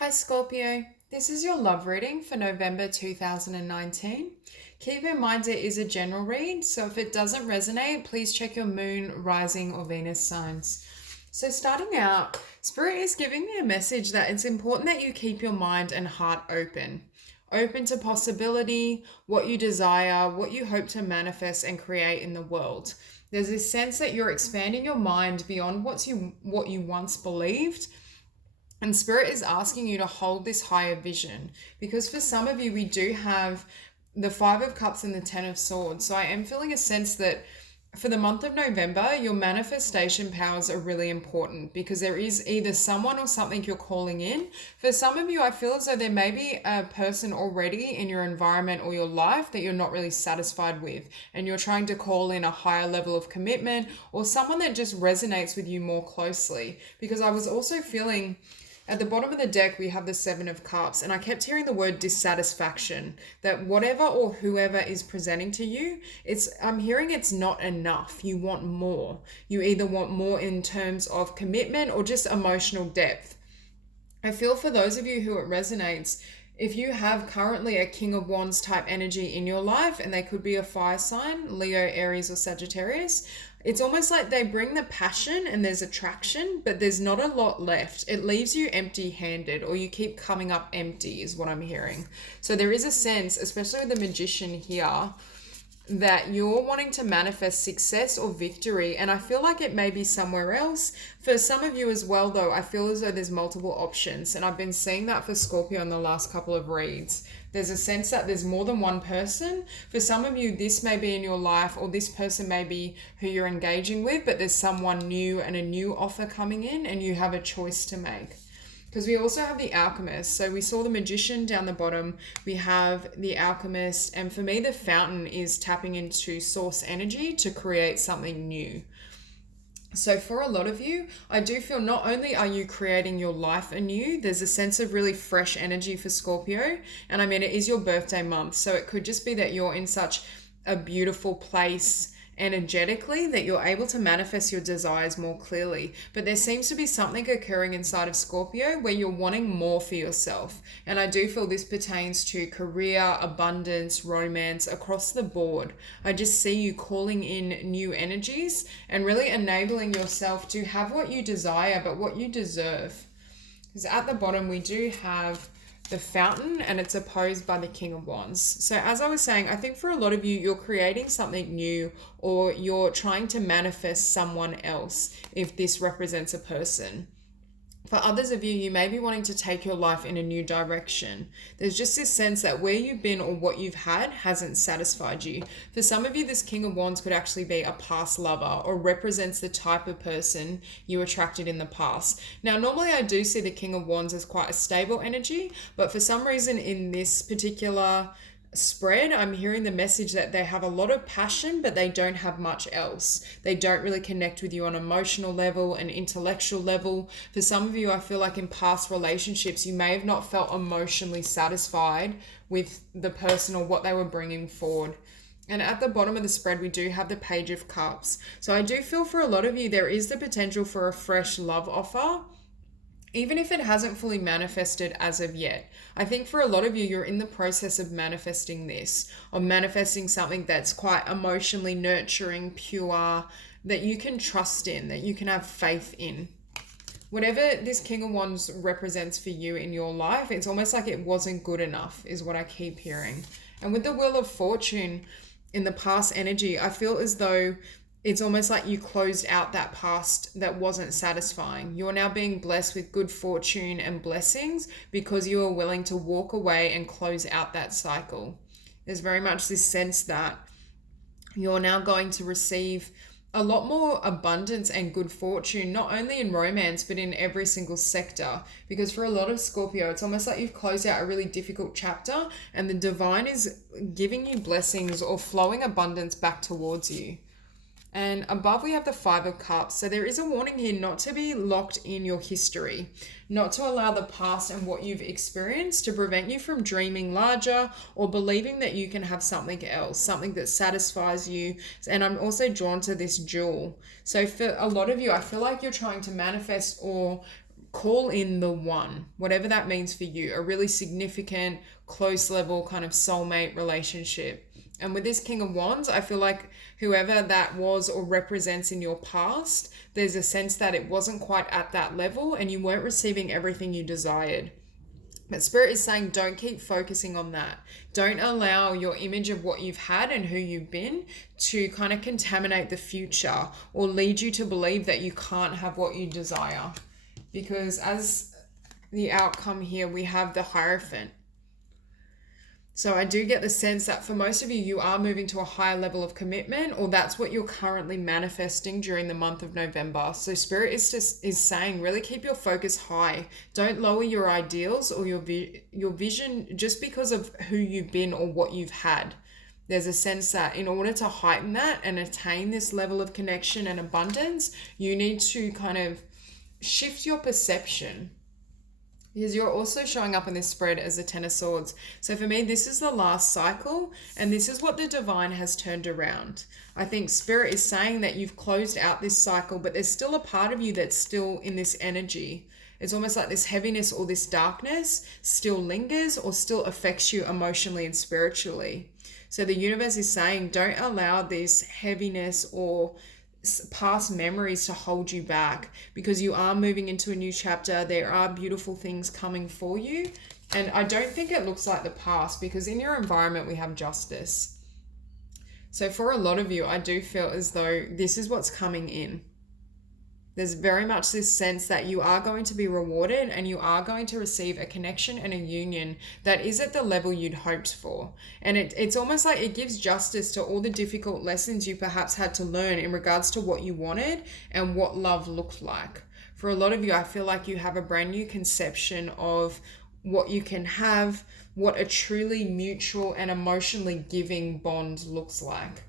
Hi Scorpio, this is your love reading for November 2019. Keep in mind it is a general read, so if it doesn't resonate, please check your moon, rising, or Venus signs. So, starting out, Spirit is giving me a message that it's important that you keep your mind and heart open to possibility, what you desire, what you hope to manifest and create in the world. There's this sense that you're expanding your mind beyond what you once believed, and Spirit is asking you to hold this higher vision because for some of you, we do have the Five of Cups and the Ten of Swords. So I am feeling a sense that for the month of November, your manifestation powers are really important because there is either someone or something you're calling in. For some of you, I feel as though there may be a person already in your environment or your life that you're not really satisfied with, and you're trying to call in a higher level of commitment or someone that just resonates with you more closely. Because I was also feeling at the bottom of the deck, we have the Seven of Cups, and I kept hearing the word dissatisfaction. That whatever or whoever is presenting to you, I'm hearing it's not enough. You want more. You either want more in terms of commitment or just emotional depth. I feel for those of you who it resonates, if you have currently a King of Wands type energy in your life, and they could be a fire sign, Leo, Aries, or Sagittarius, it's almost like they bring the passion and there's attraction, but there's not a lot left. It leaves you empty handed, or you keep coming up empty, is what I'm hearing. So there is a sense, especially with the Magician here, that you're wanting to manifest success or victory, and I feel like it may be somewhere else. For some of you as well, though, I feel as though there's multiple options, and I've been seeing that for Scorpio in the last couple of reads. There's a sense that there's more than one person. For some of you, this may be in your life, or this person may be who you're engaging with, but there's someone new and a new offer coming in, and you have a choice to make. Because we also have the Alchemist. So we saw the Magician down the bottom. We have the Alchemist. And for me, the Fountain is tapping into source energy to create something new. So for a lot of you, I do feel not only are you creating your life anew, there's a sense of really fresh energy for Scorpio. And I mean, it is your birthday month. So it could just be that you're in such a beautiful place energetically that you're able to manifest your desires more clearly. But there seems to be something occurring inside of Scorpio where you're wanting more for yourself. And I do feel this pertains to career, abundance, romance, across the board. I just see you calling in new energies and really enabling yourself to have what you desire, but what you deserve. Because at the bottom, we do have the Fountain, and it's opposed by the King of Wands. So as I was saying, I think for a lot of you, you're creating something new, or you're trying to manifest someone else if this represents a person. For others of you, you may be wanting to take your life in a new direction. There's just this sense that where you've been or what you've had hasn't satisfied you. For some of you, this King of Wands could actually be a past lover or represents the type of person you attracted in the past. Now, normally I do see the King of Wands as quite a stable energy, but for some reason in this particular spread, I'm hearing the message that they have a lot of passion, but they don't have much else. They don't really connect with you on an emotional level and intellectual level. For some of you, I feel like in past relationships, you may have not felt emotionally satisfied with the person or what they were bringing forward. And at the bottom of the spread, we do have the Page of Cups. So I do feel for a lot of you, there is the potential for a fresh love offer, even if it hasn't fully manifested as of yet. I think for a lot of you, you're in the process of manifesting this, or manifesting something that's quite emotionally nurturing, pure, that you can trust in, that you can have faith in. Whatever this King of Wands represents for you in your life, it's almost like it wasn't good enough, is what I keep hearing. And with the Wheel of Fortune in the past energy, I feel as though it's almost like you closed out that past that wasn't satisfying. You're now being blessed with good fortune and blessings because you are willing to walk away and close out that cycle. There's very much this sense that you're now going to receive a lot more abundance and good fortune, not only in romance, but in every single sector. Because for a lot of Scorpio, it's almost like you've closed out a really difficult chapter and the divine is giving you blessings or flowing abundance back towards you. And above we have the Five of Cups. So there is a warning here not to be locked in your history, not to allow the past and what you've experienced to prevent you from dreaming larger or believing that you can have something else, something that satisfies you. And I'm also drawn to this jewel. So for a lot of you, I feel like you're trying to manifest or call in the one, whatever that means for you, a really significant, close level kind of soulmate relationship. And with this King of Wands, I feel like whoever that was or represents in your past, there's a sense that it wasn't quite at that level and you weren't receiving everything you desired. But Spirit is saying don't keep focusing on that. Don't allow your image of what you've had and who you've been to kind of contaminate the future or lead you to believe that you can't have what you desire. Because as the outcome here, we have the Hierophant. So I do get the sense that for most of you, you are moving to a higher level of commitment, or that's what you're currently manifesting during the month of November. So Spirit is saying really keep your focus high. Don't lower your ideals or your vision just because of who you've been or what you've had. There's a sense that in order to heighten that and attain this level of connection and abundance, you need to kind of shift your perception. Because you're also showing up in this spread as a Ten of Swords. So for me, this is the last cycle, and this is what the divine has turned around. I think Spirit is saying that you've closed out this cycle, but there's still a part of you that's still in this energy. It's almost like this heaviness or this darkness still lingers or still affects you emotionally and spiritually. So the universe is saying, don't allow this heaviness or past memories to hold you back, because you are moving into a new chapter. There are beautiful things coming for you, and I don't think it looks like the past, because in your environment we have justice. So for a lot of you, I do feel as though this is what's coming in. There's very much this sense that you are going to be rewarded and you are going to receive a connection and a union that is at the level you'd hoped for. And it's almost like it gives justice to all the difficult lessons you perhaps had to learn in regards to what you wanted and what love looked like. For a lot of you, I feel like you have a brand new conception of what you can have, what a truly mutual and emotionally giving bond looks like.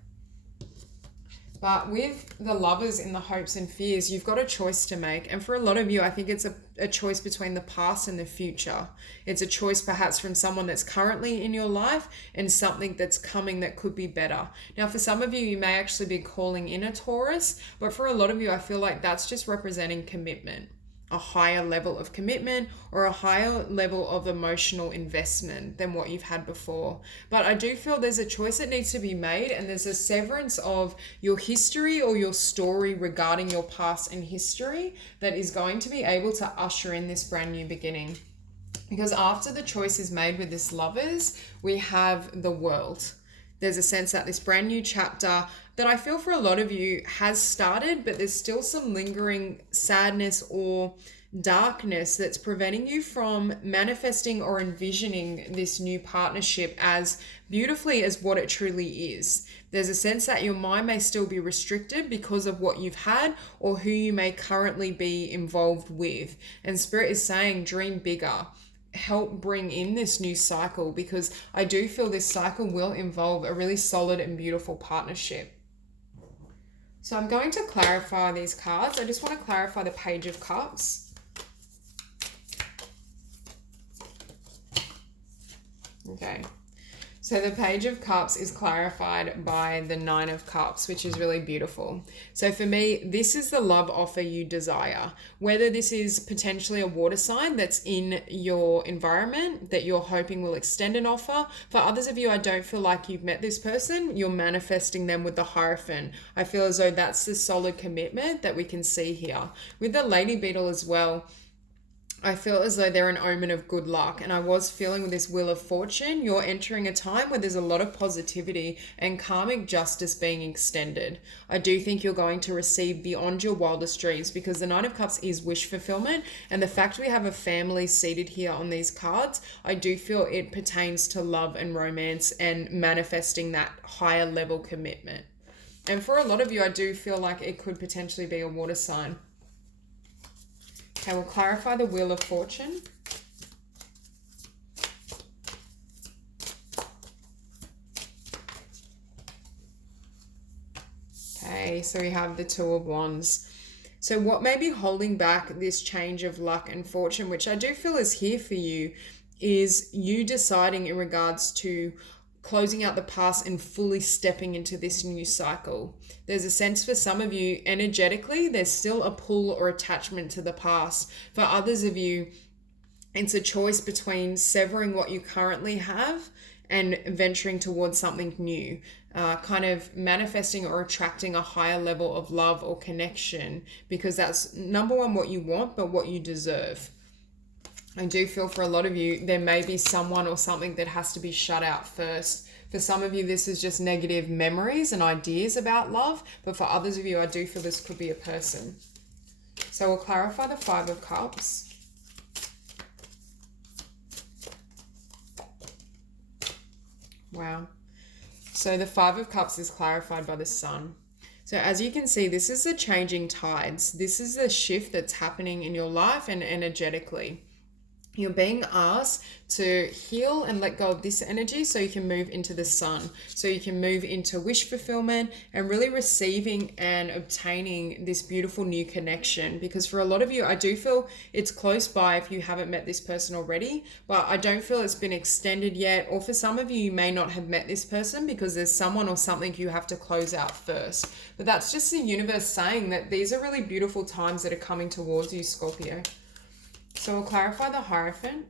But with the Lovers in the hopes and fears, you've got a choice to make. And for a lot of you, I think it's a choice between the past and the future. It's a choice perhaps from someone that's currently in your life and something that's coming that could be better. Now, for some of you, you may actually be calling in a Taurus, but for a lot of you, I feel like that's just representing commitment. A higher level of commitment or a higher level of emotional investment than what you've had before. But I do feel there's a choice that needs to be made, and there's a severance of your history or your story regarding your past and history that is going to be able to usher in this brand new beginning. Because after the choice is made with this Lovers, we have the World. There's a sense that this brand new chapter that I feel for a lot of you has started, but there's still some lingering sadness or darkness that's preventing you from manifesting or envisioning this new partnership as beautifully as what it truly is. There's a sense that your mind may still be restricted because of what you've had or who you may currently be involved with. And Spirit is saying, dream bigger. Help bring in this new cycle, because I do feel this cycle will involve a really solid and beautiful partnership. So I'm going to clarify these cards. I just want to clarify the Page of Cups. Okay. So the Page of Cups is clarified by the Nine of Cups, which is really beautiful. So for me, this is the love offer you desire. Whether this is potentially a water sign that's in your environment that you're hoping will extend an offer. For others of you, I don't feel like you've met this person. You're manifesting them with the Hierophant. I feel as though that's the solid commitment that we can see here. With the Lady Beetle as well, I feel as though they're an omen of good luck, and I was feeling with this Wheel of Fortune, you're entering a time where there's a lot of positivity and karmic justice being extended. I do think you're going to receive beyond your wildest dreams, because the Nine of Cups is wish fulfillment, and the fact we have a family seated here on these cards, I do feel it pertains to love and romance and manifesting that higher level commitment. And for a lot of you, I do feel like it could potentially be a water sign. Okay, we'll clarify the Wheel of Fortune. Okay, so we have the Two of Wands. So what may be holding back this change of luck and fortune, which I do feel is here for you, is you deciding in regards to closing out the past and fully stepping into this new cycle. There's a sense for some of you, energetically, there's still a pull or attachment to the past. For others of you, it's a choice between severing what you currently have and venturing towards something new, kind of manifesting or attracting a higher level of love or connection, because that's number one, what you want, but what you deserve. I do feel for a lot of you, there may be someone or something that has to be shut out first. For some of you, this is just negative memories and ideas about love. But for others of you, I do feel this could be a person. So we'll clarify the Five of Cups. Wow. So the Five of Cups is clarified by the Sun. So as you can see, this is the changing tides. This is the shift that's happening in your life and energetically. You're being asked to heal and let go of this energy so you can move into the Sun, so you can move into wish fulfillment and really receiving and obtaining this beautiful new connection. Because for a lot of you, I do feel it's close by if you haven't met this person already, but I don't feel it's been extended yet. Or for some of you, you may not have met this person because there's someone or something you have to close out first. But that's just the universe saying that these are really beautiful times that are coming towards you, Scorpio. So we'll clarify the Hierophant.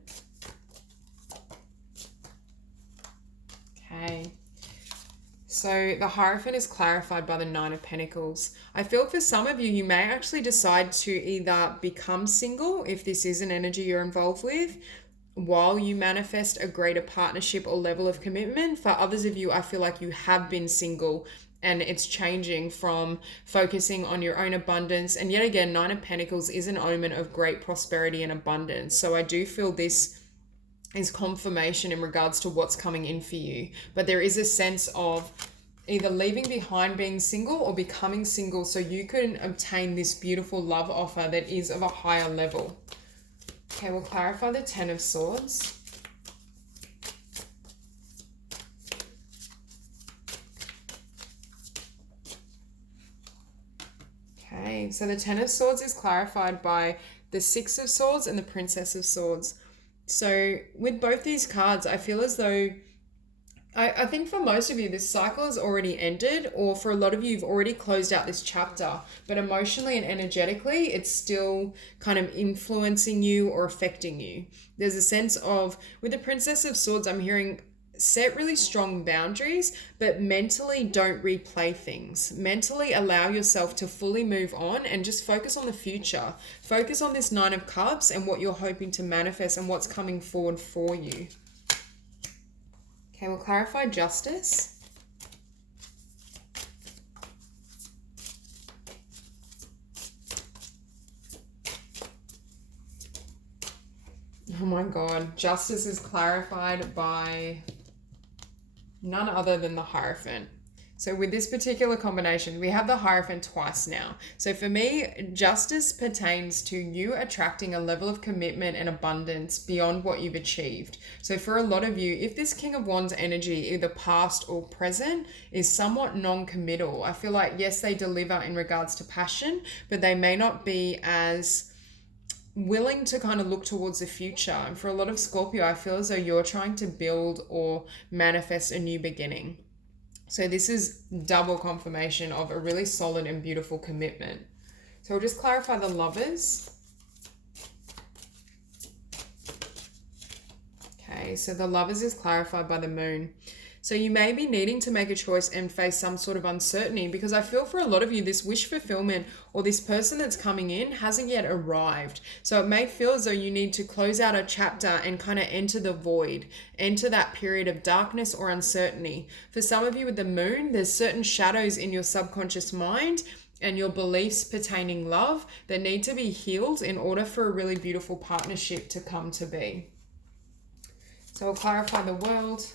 Okay. So the Hierophant is clarified by the Nine of Pentacles. I feel for some of you, you may actually decide to either become single, if this is an energy you're involved with, while you manifest a greater partnership or level of commitment. For others of you, I feel like you have been single and it's changing from focusing on your own abundance. And yet again, Nine of Pentacles is an omen of great prosperity and abundance. So I do feel this is confirmation in regards to what's coming in for you. But there is a sense of either leaving behind being single or becoming single so you can obtain this beautiful love offer that is of a higher level. Okay, we'll clarify the Ten of Swords. Okay, so the Ten of Swords is clarified by the Six of Swords and the Princess of Swords. So with both these cards, I feel as though, I think for most of you, this cycle has already ended, or for a lot of you, you've already closed out this chapter, but emotionally and energetically, it's still kind of influencing you or affecting you. There's a sense of, with the Princess of Swords, I'm hearing set really strong boundaries, but mentally don't replay things. Mentally allow yourself to fully move on and just focus on the future. Focus on this Nine of Cups and what you're hoping to manifest and what's coming forward for you. Okay, we'll clarify Justice. Oh my God, Justice is clarified by none other than the Hierophant. So with this particular combination, we have the Hierophant twice now. So for me, Justice pertains to you attracting a level of commitment and abundance beyond what you've achieved. So for a lot of you, if this King of Wands energy, either past or present, is somewhat non-committal, I feel like, yes, they deliver in regards to passion, but they may not be as willing to kind of look towards the future. And for a lot of Scorpio, I feel as though you're trying to build or manifest a new beginning. So this is double confirmation of a really solid and beautiful commitment. So we'll just clarify the Lovers. Okay, so the Lovers is clarified by the Moon. So you may be needing to make a choice and face some sort of uncertainty, because I feel for a lot of you, this wish fulfillment or this person that's coming in hasn't yet arrived. So it may feel as though you need to close out a chapter and kind of enter the void, enter that period of darkness or uncertainty. For some of you with the Moon, there's certain shadows in your subconscious mind and your beliefs pertaining love that need to be healed in order for a really beautiful partnership to come to be. So we'll clarify the World.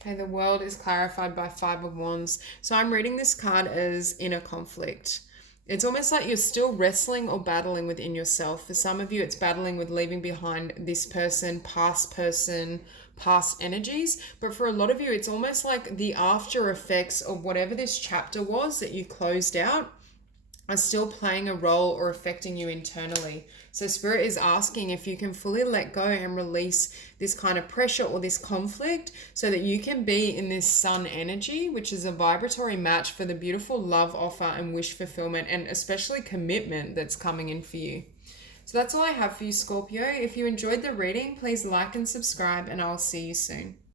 Okay, the World is clarified by Five of Wands. So I'm reading this card as inner conflict. It's almost like you're still wrestling or battling within yourself. For some of you, it's battling with leaving behind this person, past person, past energies. But for a lot of you, it's almost like the after effects of whatever this chapter was that you closed out are still playing a role or affecting you internally. So Spirit is asking if you can fully let go and release this kind of pressure or this conflict so that you can be in this sun energy, which is a vibratory match for the beautiful love offer and wish fulfillment, and especially commitment that's coming in for you. So that's all I have for you, Scorpio. If you enjoyed the reading, please like and subscribe, and I'll see you soon.